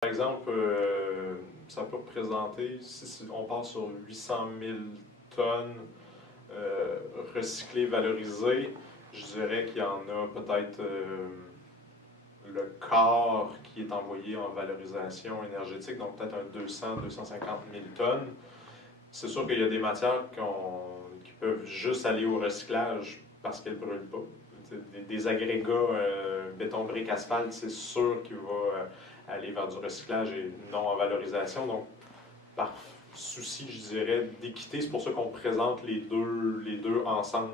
Par exemple, ça peut représenter, si on part sur 800 000 tonnes recyclées, valorisées, je dirais qu'il y en a peut-être le quart qui est envoyé en valorisation énergétique, donc peut-être un 200-250 000 tonnes. C'est sûr qu'il y a des matières qui peuvent juste aller au recyclage parce qu'elles ne brûlent pas. Des agrégats béton, brique, asphalte, c'est sûr qu'il va aller vers du recyclage et non en valorisation. Donc, par souci, je dirais, d'équité, c'est pour ça qu'on présente les deux ensemble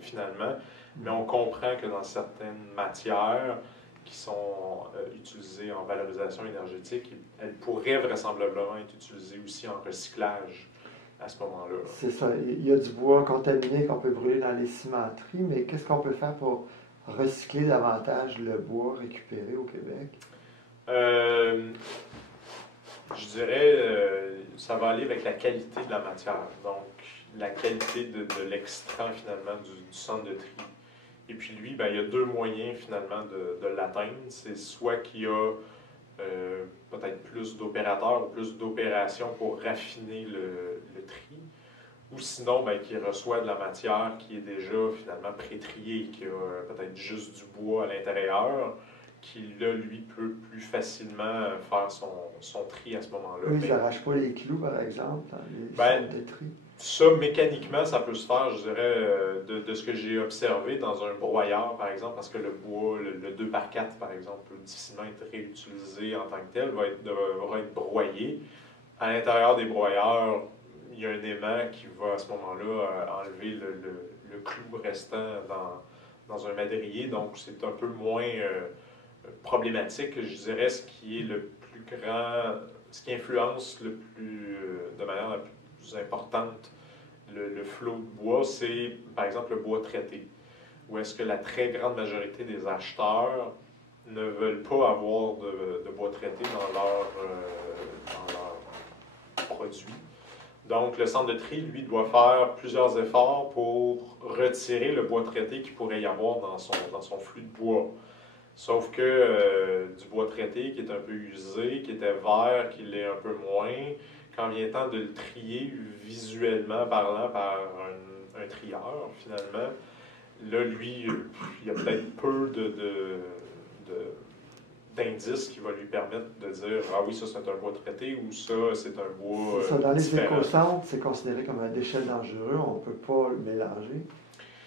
finalement. Mais on comprend que dans certaines matières qui sont utilisées en valorisation énergétique, elles pourraient vraisemblablement être utilisées aussi en recyclage à ce moment-là. C'est ça. Il y a du bois contaminé qu'on peut brûler dans les cimenteries, mais qu'est-ce qu'on peut faire pour recycler davantage le bois récupéré au Québec? Je dirais, ça va aller avec la qualité de la matière, donc la qualité de l'extrait finalement du centre de tri. Et puis lui, ben, il y a deux moyens finalement de l'atteindre. C'est soit qu'il y a peut-être plus d'opérateurs ou plus d'opérations pour raffiner le tri, ou sinon ben, qu'il reçoit de la matière qui est déjà finalement pré-triée, qui a peut-être juste du bois à l'intérieur, qui là, lui, peut plus facilement faire son tri à ce moment-là. Eux, ils n'arrachent pas les clous, par exemple, dans les centres de tri. Ça, mécaniquement, ça peut se faire, je dirais, de ce que j'ai observé dans un broyeur, par exemple, parce que le bois, le 2x4, par exemple, peut difficilement être réutilisé en tant que tel, devra être broyé. À l'intérieur des broyeurs, il y a un aimant qui va, à ce moment-là, enlever le clou restant dans un madrier, donc c'est un peu moins problématique, je dirais, ce qui est le plus grand, ce qui influence de manière la plus importante le flot de bois, c'est par exemple le bois traité, où est-ce que la très grande majorité des acheteurs ne veulent pas avoir de bois traité dans leur produit. Donc le centre de tri, lui, doit faire plusieurs efforts pour retirer le bois traité qu'il pourrait y avoir dans son flux de bois. Sauf que du bois traité qui est un peu usé, qui était vert, qui l'est un peu moins, quand vient le temps de le trier visuellement parlant par un trieur, finalement, là, lui, il y a peut-être peu d'indices qui va lui permettre de dire « Ah oui, ça c'est un bois traité » ou « ça c'est un bois ça, dans les différent. écocentres, c'est considéré comme un déchet dangereux, on ne peut pas le mélanger.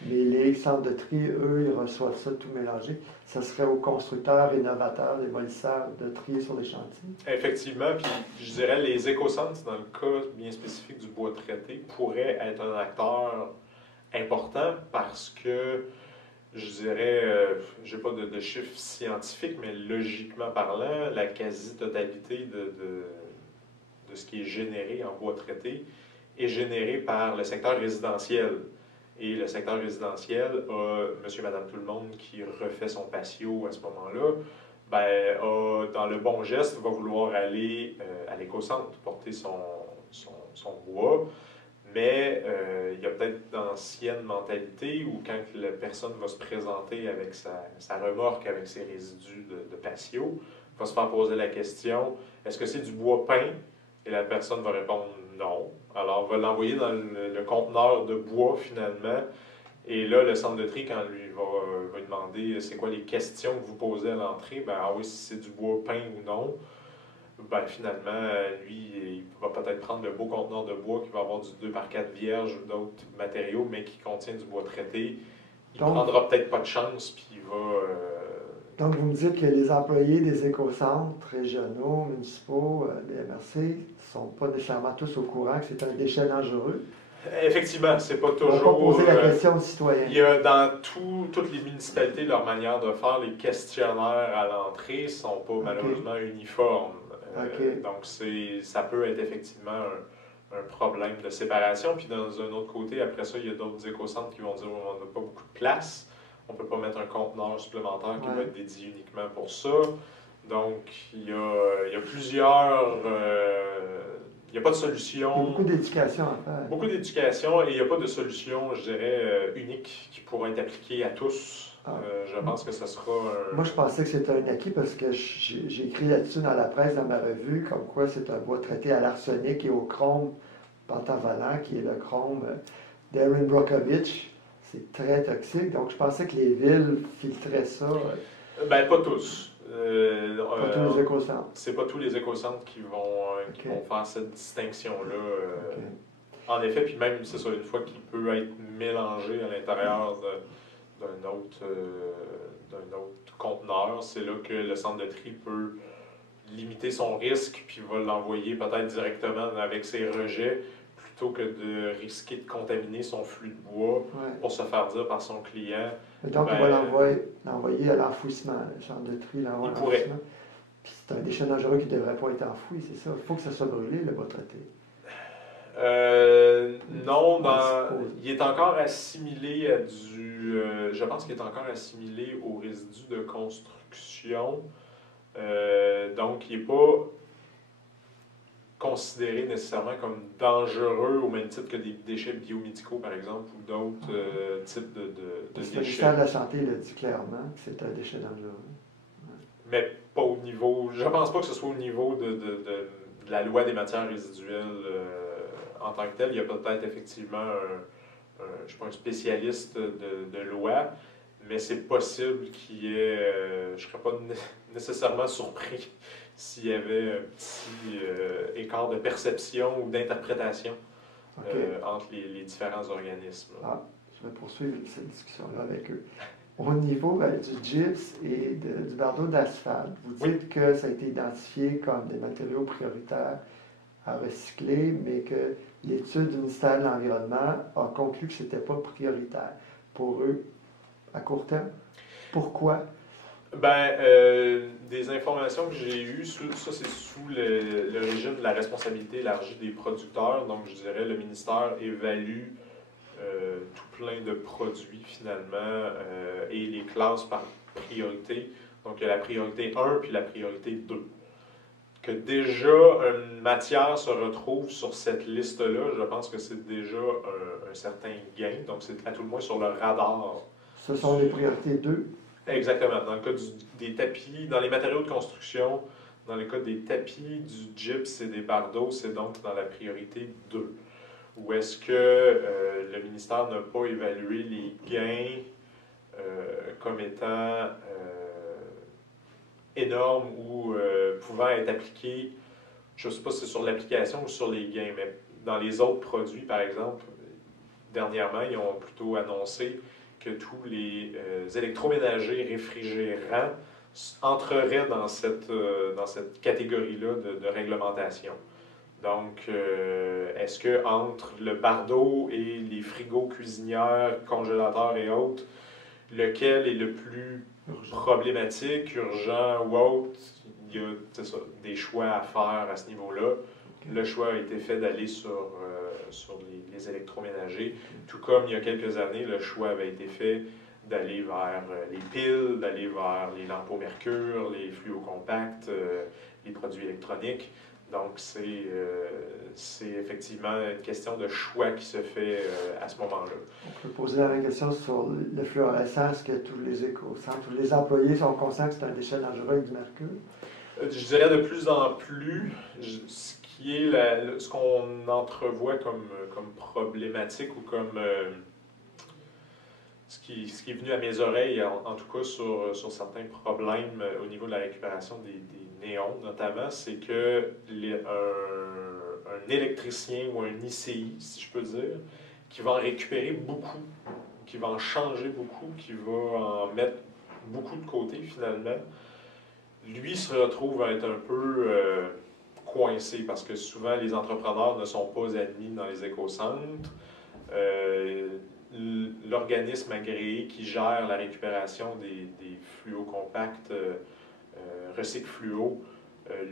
Mais les centres de tri, eux, ils reçoivent ça tout mélangé. Ça serait aux constructeurs, rénovateurs, démolisseurs de trier sur les chantiers. Effectivement, puis je dirais les écocentres, dans le cas bien spécifique du bois traité, pourraient être un acteur important parce que, je dirais, je n'ai pas de chiffres scientifiques, mais logiquement parlant, la quasi-totalité de ce qui est généré en bois traité est généré par le secteur résidentiel. Et le secteur résidentiel a monsieur, madame, tout le monde qui refait son patio à ce moment-là, ben, dans le bon geste, va vouloir aller à l'écocentre, porter son bois. Mais il y a peut-être d'anciennes mentalités où quand la personne va se présenter avec sa remorque, avec ses résidus de patio, va se faire poser la question, est-ce que c'est du bois peint? Et la personne va répondre non. Alors, on va l'envoyer dans le conteneur de bois finalement. Et là, le centre de tri, quand lui va lui demander c'est quoi les questions que vous posez à l'entrée, ben ah oui, si c'est du bois peint ou non, ben finalement, lui, il va peut-être prendre le beau conteneur de bois qui va avoir du 2x4 vierge ou d'autres matériaux, mais qui contient du bois traité. Il ne prendra peut-être pas de chance, puis il va... Donc, vous me dites que les employés des écocentres régionaux, municipaux, des MRC, ne sont pas nécessairement tous au courant que c'est un déchet dangereux. Effectivement, c'est pas toujours... On va pas poser la question aux citoyens. Il y a dans toutes les municipalités, leur manière de faire, les questionnaires à l'entrée ne sont pas malheureusement uniformes. Donc, ça peut être effectivement un problème de séparation. Puis d'un autre côté, après ça, il y a d'autres écocentres qui vont dire on n'a pas beaucoup de place. On ne peut pas mettre un conteneur supplémentaire qui va être dédié uniquement pour ça. Donc, il y a plusieurs... il n'y a pas de solution. Il y a beaucoup d'éducation à faire. Beaucoup d'éducation et il n'y a pas de solution, je dirais, unique qui pourra être appliquée à tous. Ah. Je pense que ce sera un... Moi, je pensais que c'était un acquis parce que j'ai écrit là-dessus dans la presse, dans ma revue, comme quoi c'est un bois traité à l'arsenic et au chrome pentavalent, qui est le chrome d'Erin Brockovich. C'est très toxique. Donc, je pensais que les villes filtraient ça. Ben, pas tous. Pas tous les écocentres. C'est pas tous les écocentres qui vont faire cette distinction-là. OK. En effet, puis même, c'est ça, une fois qu'il peut être mélangé à l'intérieur d'un autre conteneur, c'est là que le centre de tri peut limiter son risque, puis va l'envoyer peut-être directement avec ses rejets, plutôt que de risquer de contaminer son flux de bois pour se faire dire par son client. Et donc, on va l'envoyer à l'enfouissement, le centre de tri l'envoie à l'enfouissement. Puis c'est un déchet dangereux qui ne devrait pas être enfoui, c'est ça? Il faut que ça soit brûlé, le bois traité. Non, il est encore assimilé à du... je pense qu'il est encore assimilé aux résidus de construction. Donc, il n'est pas considéré nécessairement comme dangereux au même titre que des déchets biomédicaux, par exemple, ou d'autres types de déchets. Le ministère de la Santé l'a dit clairement que c'est un déchet dangereux. Mais pas au niveau... Je ne pense pas que ce soit au niveau de la loi des matières résiduelles en tant que tel. Il y a peut-être effectivement je suis pas un spécialiste de loi, mais c'est possible qu'il y ait... je ne serais pas nécessairement surpris s'il y avait un petit écart de perception ou d'interprétation entre les différents organismes. Je vais poursuivre cette discussion-là avec eux. Au niveau du gypse et du bardeau d'asphalte, vous dites que ça a été identifié comme des matériaux prioritaires à recycler, mais que l'étude du ministère de l'Environnement a conclu que ce n'était pas prioritaire pour eux à court terme. Pourquoi? Des informations que j'ai eues, ça c'est sous le régime de la responsabilité élargie des producteurs. Donc, je dirais le ministère évalue tout plein de produits finalement et les classe par priorité. Donc, il y a la priorité 1 puis la priorité 2. Que déjà une matière se retrouve sur cette liste-là, je pense que c'est déjà un certain gain. Donc, c'est à tout le moins sur le radar. Ce sont les priorités 2? Exactement. Dans le cas des tapis, dans les matériaux de construction, dans le cas des tapis, du gypse et des bardeaux, c'est donc dans la priorité 2. Ou est-ce que le ministère n'a pas évalué les gains comme étant énormes ou pouvant être appliqués, je ne sais pas si c'est sur l'application ou sur les gains, mais dans les autres produits, par exemple, dernièrement, ils ont plutôt annoncé que tous les électroménagers réfrigérants entreraient dans cette catégorie-là de réglementation. Donc, est-ce que entre le bardeau et les frigos cuisinières, congélateurs et autres, lequel est le plus problématique, urgent ou autre? Il y a des choix à faire à ce niveau-là. Okay. Le choix a été fait d'aller sur les électroménagers, tout comme il y a quelques années, le choix avait été fait d'aller vers les piles, d'aller vers les lampes au mercure, les fluocompacts, les produits électroniques. Donc, c'est effectivement une question de choix qui se fait à ce moment-là. On peut poser la même question sur le fluorescent. Est-ce que tous les éco-centres, tous les employés sont conscients que c'est un déchet dangereux avec du mercure? Je dirais de plus en plus, ce qui est ce qu'on entrevoit comme problématique ou comme ce qui est venu à mes oreilles, en tout cas sur certains problèmes au niveau de la récupération des néons notamment, c'est que un électricien ou un ICI, si je peux dire, qui va en récupérer beaucoup, qui va en changer beaucoup, qui va en mettre beaucoup de côté finalement, lui se retrouve à être un peu coincé parce que souvent les entrepreneurs ne sont pas admis dans les écocentres. L'organisme agréé qui gère la récupération des fluocompacts Recycle Fluo,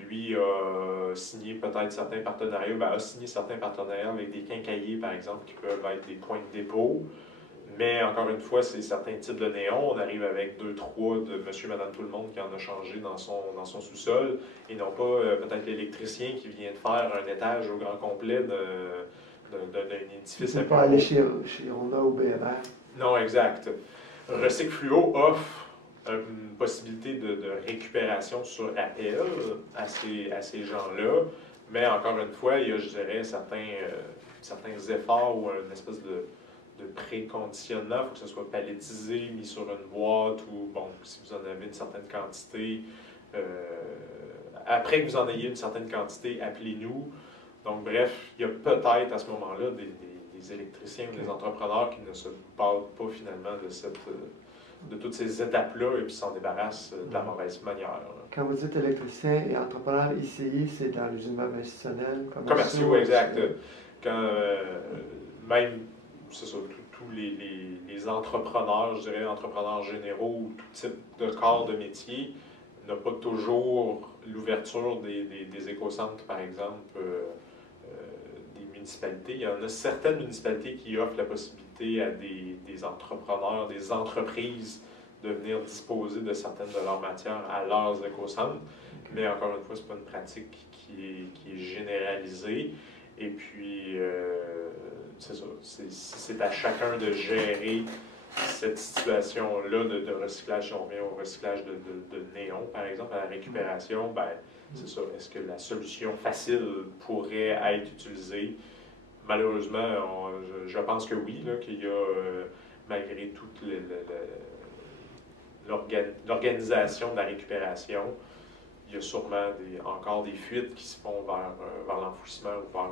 lui a signé peut-être certains partenariats, a signé certains partenariats avec des quincailliers par exemple qui peuvent être des points de dépôt. Mais encore une fois, c'est certains types de néons. On arrive avec 2-3 de monsieur, madame, tout le monde qui en a changé dans son sous-sol et non pas peut-être l'électricien qui vient de faire un étage au grand complet d'un édifice. C'est pas aller chez Honda ou BMR. Non, exact. Recycle Fluo offre une possibilité de récupération sur appel à ces gens-là, mais encore une fois, il y a, je dirais, certains efforts ou une espèce de préconditionnement. Il faut que ce soit palettisé, mis sur une boîte, ou, bon, si vous en avez une certaine quantité, après que vous en ayez une certaine quantité, appelez-nous. Donc, bref, il y a peut-être à ce moment-là des électriciens ou des entrepreneurs qui ne se parlent pas finalement de toutes ces étapes-là et puis s'en débarrassent de la mauvaise manière. Quand vous dites électricien et entrepreneur ICI, c'est dans les immeubles institutionnels, commerciaux, exact. Quand même, c'est ça, tous les entrepreneurs, je dirais entrepreneurs généraux ou tout type de corps de métier, n'a pas toujours l'ouverture des écocentres, par exemple, des municipalités. Il y en a certaines municipalités qui offrent la possibilité à des entrepreneurs, des entreprises de venir disposer de certaines de leurs matières à leurs écocentres. Mais encore une fois, ce n'est pas une pratique qui est généralisée. Et puis, c'est ça, c'est à chacun de gérer cette situation-là de recyclage. Si on revient au recyclage de néon, par exemple, à la récupération, ben, c'est ça. Est-ce que la solution facile pourrait être utilisée? Malheureusement, je pense que oui, là, qu'il y a, malgré toute l'organisation de la récupération, il y a sûrement encore des fuites qui se font vers l'enfouissement ou vers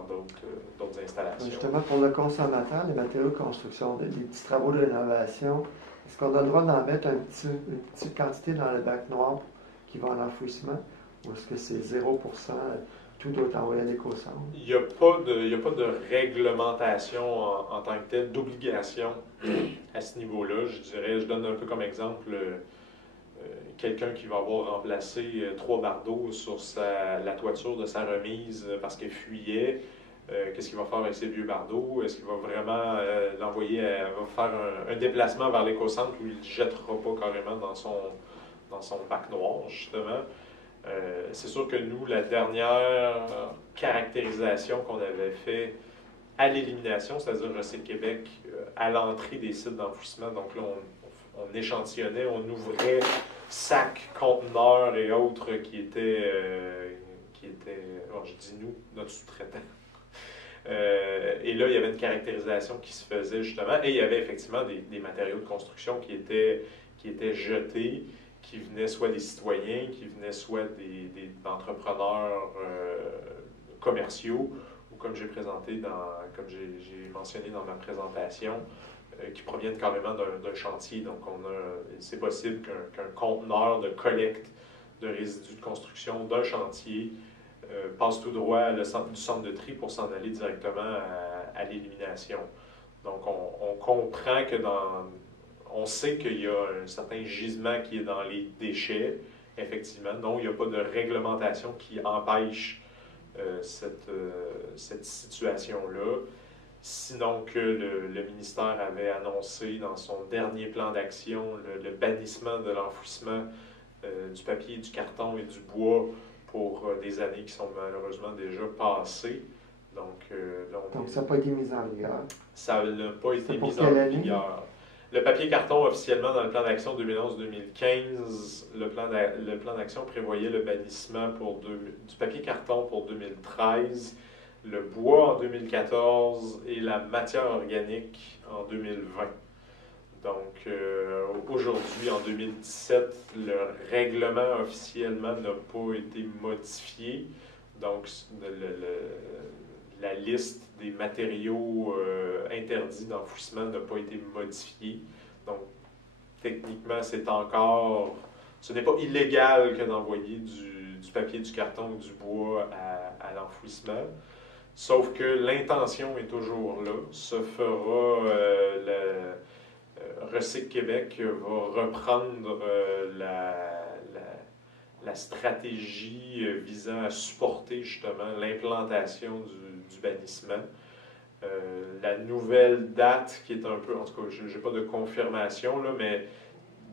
d'autres installations. Justement, pour le consommateur, les matériaux de construction, des petits travaux de rénovation, est-ce qu'on a le droit d'en mettre une petite quantité dans le bac noir qui va à l'enfouissement? Ou est-ce que c'est 0%, tout doit être envoyé à l'éco-centre? Il n'y a pas de réglementation en tant que telle, d'obligation à ce niveau-là. Je donne un peu comme exemple quelqu'un qui va avoir remplacé 3 bardeaux sur la toiture de sa remise parce qu'elle fuyait. Qu'est-ce qu'il va faire avec ces vieux bardeaux? Est-ce qu'il va vraiment l'envoyer, va faire un déplacement vers l'éco-centre où il ne jettera pas carrément dans son bac noir, justement? C'est sûr que nous, la dernière caractérisation qu'on avait fait à l'élimination, c'est-à-dire Recycle Québec, à l'entrée des sites d'enfouissement, donc là, on échantillonnait, on ouvrait sacs, conteneurs et autres qui étaient je dis nous, notre sous-traitant. Et là, il y avait une caractérisation qui se faisait justement, et il y avait effectivement des matériaux de construction qui étaient jetés, qui venaient soit des citoyens, qui venaient soit des entrepreneurs commerciaux, ou comme j'ai mentionné dans ma présentation, qui proviennent carrément d'un chantier. Donc, c'est possible qu'un conteneur de collecte de résidus de construction d'un chantier passe tout droit du centre de tri pour s'en aller directement à l'élimination. Donc, on comprend que on sait qu'il y a un certain gisement qui est dans les déchets, effectivement. Non, il n'y a pas de réglementation qui empêche cette situation-là. Sinon que le ministère avait annoncé dans son dernier plan d'action le bannissement de l'enfouissement du papier, du carton et du bois pour des années qui sont malheureusement déjà passées. Donc ça n'a pas été mis en vigueur. Ça n'a pas été mis en vigueur. Le papier-carton, officiellement, dans le plan d'action 2011-2015, le plan d'action prévoyait le bannissement du papier-carton pour 2013, le bois en 2014 et la matière organique en 2020. Donc, aujourd'hui, en 2017, le règlement officiellement n'a pas été modifié. Donc, la liste des matériaux interdits d'enfouissement n'a pas été modifiée. Donc, techniquement, ce n'est pas illégal que d'envoyer du papier, du carton ou du bois à l'enfouissement. Sauf que l'intention est toujours là. Se fera, Recycle Québec va reprendre la stratégie visant à supporter justement l'implantation du bannissement. La nouvelle date qui est un peu, en tout cas, je n'ai pas de confirmation, là, mais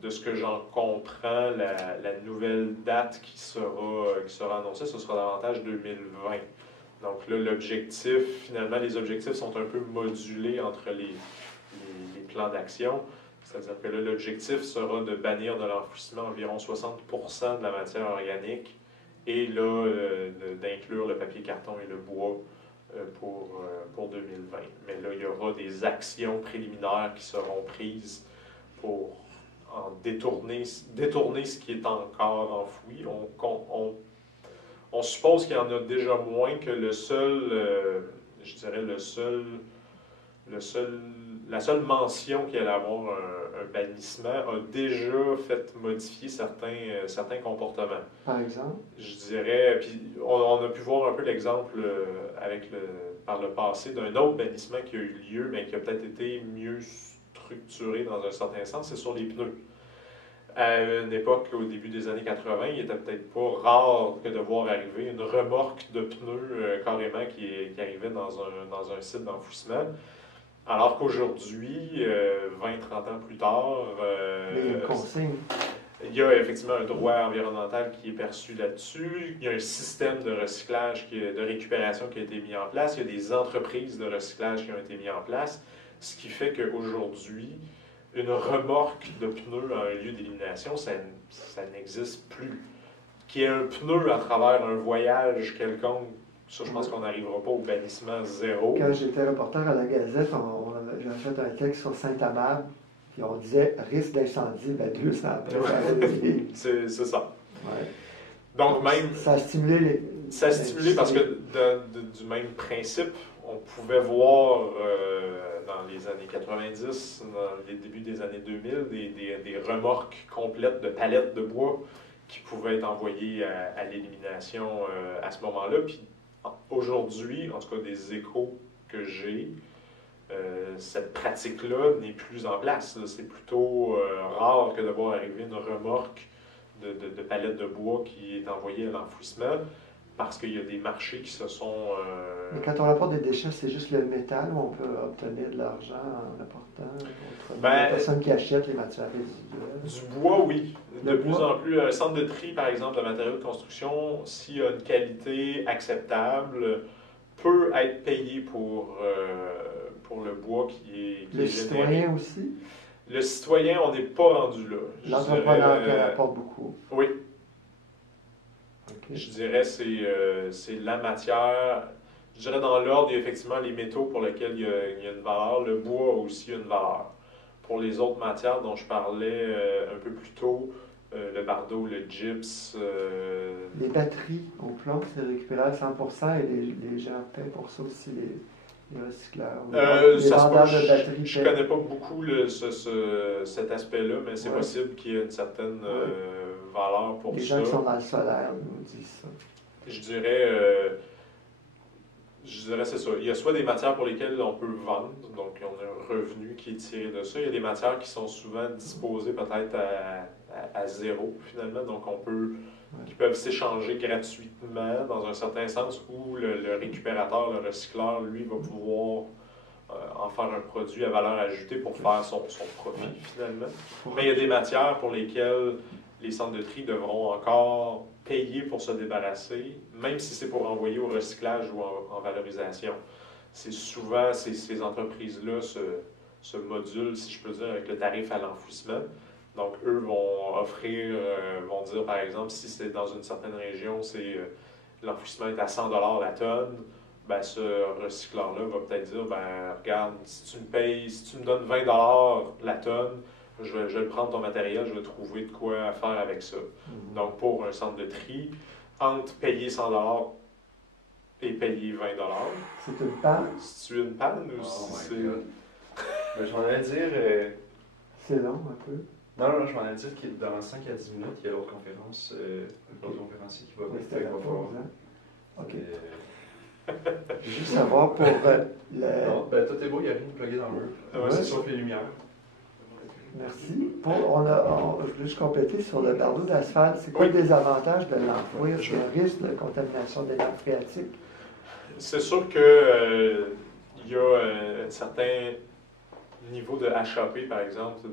de ce que j'en comprends, la nouvelle date qui sera annoncée, ce sera davantage 2020. Donc là, finalement, les objectifs sont un peu modulés entre les plans d'action. C'est-à-dire que là, l'objectif sera de bannir de l'enfouissement environ 60% de la matière organique et là, d'inclure le papier carton et le bois pour 2020. Mais là, il y aura des actions préliminaires qui seront prises pour en détourner ce qui est encore enfoui. On suppose qu'il y en a déjà moins que le seul, je dirais la seule mention qu'il allait avoir un bannissement a déjà fait modifier certains comportements. Par exemple? Je dirais, puis on a pu voir un peu l'exemple par le passé d'un autre bannissement qui a eu lieu, mais qui a peut-être été mieux structuré dans un certain sens, c'est sur les pneus. À une époque, au début des années 80, il était peut-être pas rare que de voir arriver une remorque de pneus carrément qui arrivait dans un site d'enfouissement. Alors qu'aujourd'hui, 20-30 ans plus tard, il y a effectivement un droit environnemental qui est perçu là-dessus. Il y a un système de recyclage, de récupération qui a été mis en place. Il y a des entreprises de recyclage qui ont été mises en place. Ce qui fait qu'aujourd'hui, une remorque de pneus à un lieu d'élimination, ça n'existe plus. Qu'il y ait un pneu à travers un voyage quelconque, ça, je pense qu'on n'arrivera pas au bannissement zéro. Quand j'étais reporter à la Gazette, j'avais fait un texte sur Saint-Amable, puis on disait risque d'incendie, 200 après. C'est ça. Ouais. Donc, même. Ça a stimulé Ça a stimulé parce que, du même principe, on pouvait voir dans les années 90, dans les débuts des années 2000, des remorques complètes de palettes de bois qui pouvaient être envoyées à l'élimination à ce moment-là. Puis aujourd'hui, en tout cas des échos que j'ai, cette pratique-là n'est plus en place. C'est plutôt rare que de voir arriver une remorque de palettes de bois qui est envoyée à l'enfouissement parce qu'il y a des marchés qui se sont... Mais quand on rapporte des déchets, c'est juste le métal où on peut obtenir de l'argent en apportant? La personne qui achète les matières résiduelles? Du bois, oui. De plus en plus, un centre de tri, par exemple, de matériaux de construction, s'il a une qualité acceptable, peut être payé pour le bois qui est le citoyen aussi? Le citoyen, on n'est pas rendu là. L'entrepreneur qui rapporte beaucoup. Oui. Okay. Je dirais que c'est la matière. Je dirais dans l'ordre, il y a effectivement les métaux pour lesquels il y a une valeur. Le bois a aussi une valeur. Pour les autres matières dont je parlais un peu plus tôt, le bardeau, le gyps... Les batteries au plomb, c'est récupéré à 100% et les gens paient pour ça aussi, les recycleurs. Les vendeurs de batteries. Je ne connais pas beaucoup cet aspect-là, mais c'est possible qu'il y ait une certaine valeur pour ça. Les gens qui sont dans le solaire nous disent ça. Je dirais c'est ça. Il y a soit des matières pour lesquelles on peut vendre, donc on a un revenu qui est tiré de ça. Il y a des matières qui sont souvent disposées peut-être à zéro, finalement, donc qui peuvent s'échanger gratuitement dans un certain sens où le récupérateur, le recycleur, lui, va pouvoir en faire un produit à valeur ajoutée pour faire son profit, finalement. Mais il y a des matières pour lesquelles les centres de tri devront encore payer pour se débarrasser, même si c'est pour envoyer au recyclage ou en valorisation. C'est souvent, ces entreprises-là se modulent, si je peux dire, avec le tarif à l'enfouissement. Donc, eux vont vont dire, par exemple, si c'est dans une certaine région, l'enfouissement est à 100 $ la tonne, ben, ce recycleur-là va peut-être dire, ben, regarde, si tu me donnes 20 $ la tonne, je vais prendre ton matériel, je vais trouver de quoi faire avec ça. Donc, pour un centre de tri, entre payer 100 $ et payer 20 $. C'est une panne? C'est une panne ou c'est... Ben, je m'en allais dire... C'est long, un peu. Non, je m'en allais dire que dans 5 à 10 minutes, il y a l'autre conférence, l'autre conférencier qui va venir. C'était la pause, hein? OK. Je veux juste savoir pour Non, ben tout est beau, il n'y a rien de plugué dans le mur. C'est sauf les lumières. Merci. Je voulais juste compléter sur le bardeau d'asphalte. C'est quoi le désavantage de l'enfouir? C'est un risque de contamination des nappes phréatiques? C'est sûr qu'il y a un certain niveau de HAP, par exemple.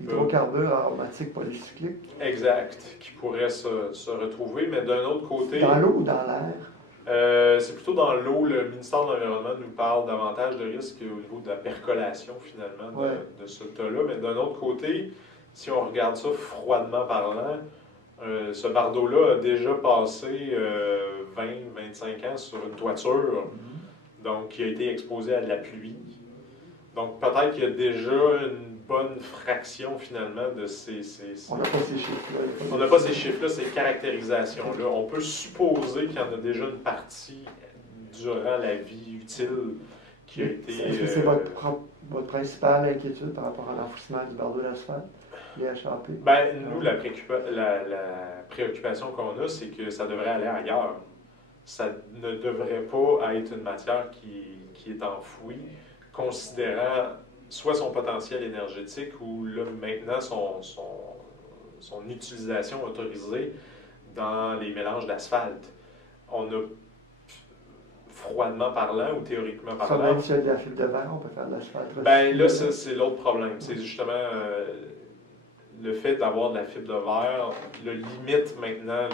Hydrocarbures aromatiques polycycliques. Exact, qui pourrait se retrouver, mais d'un autre côté... Dans l'eau ou dans l'air? C'est plutôt dans l'eau. Le ministère de l'Environnement nous parle davantage de risques au niveau de la percolation, finalement, de ce tas-là. Mais d'un autre côté, si on regarde ça froidement parlant, ce bardeau-là a déjà passé 20-25 ans sur une toiture, donc qui a été exposé à de la pluie. Donc peut-être qu'il y a déjà une bonne fraction finalement de ces... On n'a pas ces chiffres-là. On n'a pas ces chiffres-là, ces caractérisations-là. On peut supposer qu'il y en a déjà une partie durant la vie utile qui a été... Est-ce que c'est votre principale inquiétude par rapport à l'enfouissement du bardeau d'asphalte, les HAP? Ben, nous, la préoccupation qu'on a, c'est que ça devrait aller ailleurs. Ça ne devrait pas être une matière qui est enfouie, considérant soit son potentiel énergétique ou là, maintenant son utilisation autorisée dans les mélanges d'asphalte. On a, froidement parlant ou théoriquement parlant... Ça, même s'il y a de la fibre de verre, on peut faire de l'asphalte. Ben là, c'est l'autre problème. C'est justement le fait d'avoir de la fibre de verre le limite maintenant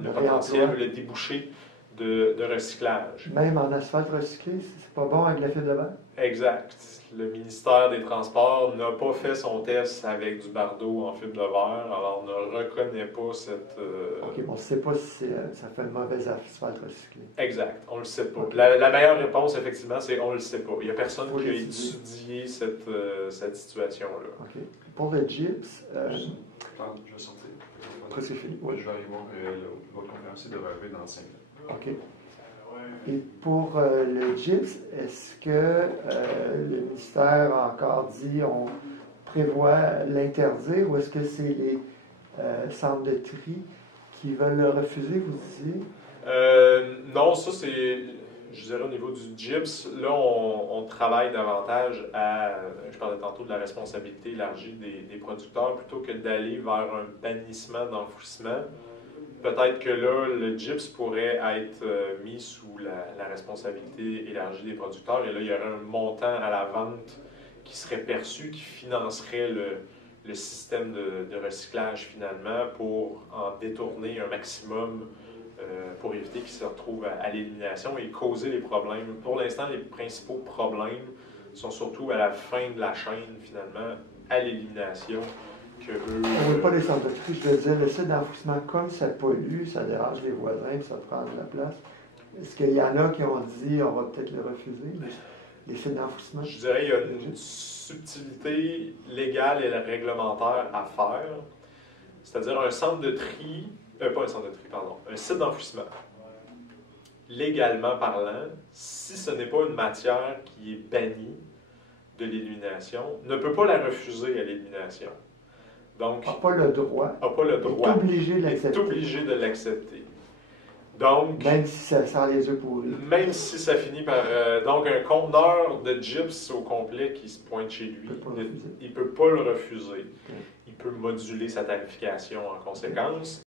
le potentiel, le débouché de recyclage. Même en asphalte recyclé, c'est pas bon avec la fibre de verre? Exact. Le ministère des Transports n'a pas fait son test avec du bardeau en fibre de verre, alors ne reconnaît pas cette... OK, on ne sait pas si ça fait une mauvaise asphalte recyclé. Exact, on ne le sait pas. Okay. La meilleure réponse, effectivement, c'est on ne le sait pas. Il n'y a personne qui a étudié cette situation-là. OK. Pour le gyps... Je vais sortir. C'est fini. Oui, je vais aller voir l'autre conférencier devrait arriver dans 5 minutes. OK. Et pour le gyps, est-ce que le ministère a encore dit on prévoit l'interdire ou est-ce que c'est les centres de tri qui veulent le refuser, vous disiez? Non, ça c'est, je dirais au niveau du gyps, là on travaille davantage je parlais tantôt de la responsabilité élargie des producteurs plutôt que d'aller vers un bannissement d'enfouissement. Peut-être que là, le gyps pourrait être mis sous la responsabilité élargie des producteurs et là, il y aurait un montant à la vente qui serait perçu, qui financerait le système de recyclage finalement pour en détourner un maximum pour éviter qu'il se retrouve à l'élimination et causer les problèmes. Pour l'instant, les principaux problèmes sont surtout à la fin de la chaîne finalement, à l'élimination. On ne veut pas les centres de tri, je veux dire, le site d'enfouissement, comme ça pollue, ça dérange les voisins, ça prend de la place. Est-ce qu'il y en a qui ont dit on va peut-être le refuser, les sites d'enfouissement? Je dirais qu'il y a une subtilité légale et réglementaire à faire. C'est-à-dire un centre de tri, pas un centre de tri, pardon, un site d'enfouissement. Légalement parlant, si ce n'est pas une matière qui est bannie de l'élimination, ne peut pas la refuser à l'élimination. Donc, n'a pas le droit. N'a pas le droit. Est obligé de l'accepter. Est obligé de l'accepter. Donc, même si ça sent les œufs pourris. Même si ça finit par... donc, un conteneur de gyps au complet qui se pointe chez lui, il ne peut pas le refuser. Il peut moduler sa tarification en conséquence.